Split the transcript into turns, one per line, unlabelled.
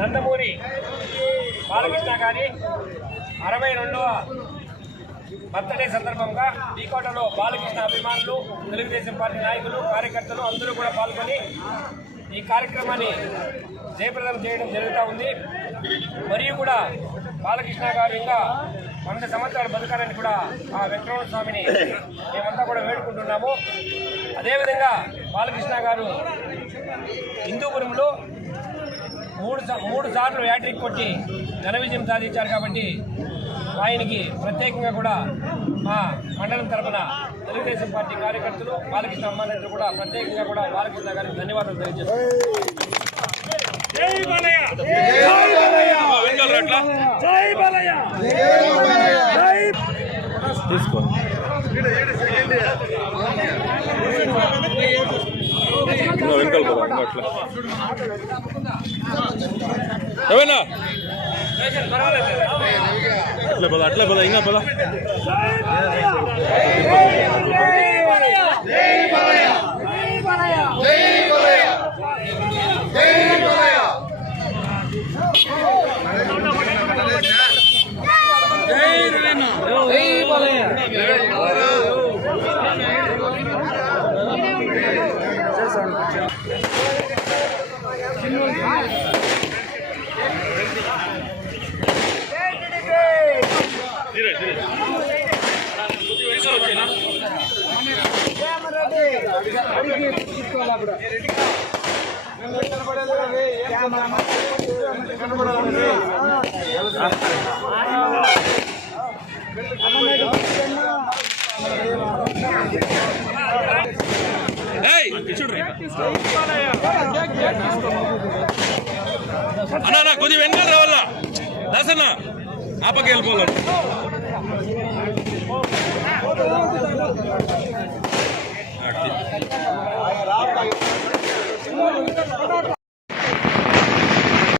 నందమూరి బాలకృష్ణ గారి అరవై రెండవ బర్త్డే సందర్భంగా టీకోటలో బాలకృష్ణ అభిమానులు తెలుగుదేశం పార్టీ నాయకులు కార్యకర్తలు అందరూ కూడా పాల్గొని ఈ కార్యక్రమాన్ని జయప్రదం చేయడం జరుగుతూ ఉంది. మరియు కూడా బాలకృష్ణ గారు ఇంకా వంద సంవత్సరాలు బతకాలని కూడా ఆ వెంకటరమణ స్వామిని మేమంతా కూడా వేడుకుంటున్నాము. అదేవిధంగా బాలకృష్ణ గారు హిందూపురంలో మూడు మూడు సార్లు యాట్రిక్ కొట్టి ఘన విజయం సాధించారు కాబట్టి ఆయనకి ప్రత్యేకంగా కూడా మా మండలం తరపున తెలుగుదేశం పార్టీ కార్యకర్తలు బాలకృష్ణ అమ్మానందరూ కూడా ప్రత్యేకంగా కూడా బాలకృష్ణ గారికి ధన్యవాదాలు తెలియజేస్తారు
ఇంకా వెనకాల పద అట్లా. ఏమైనా? అట్లే పద అట్లే పద ఇంకా పద. కనబడాలి అన్నా అన్నా కొద్దిగా వెనకాల రావాలా దాసన్న ఆ పక్క వెళ్ళిపోవాలి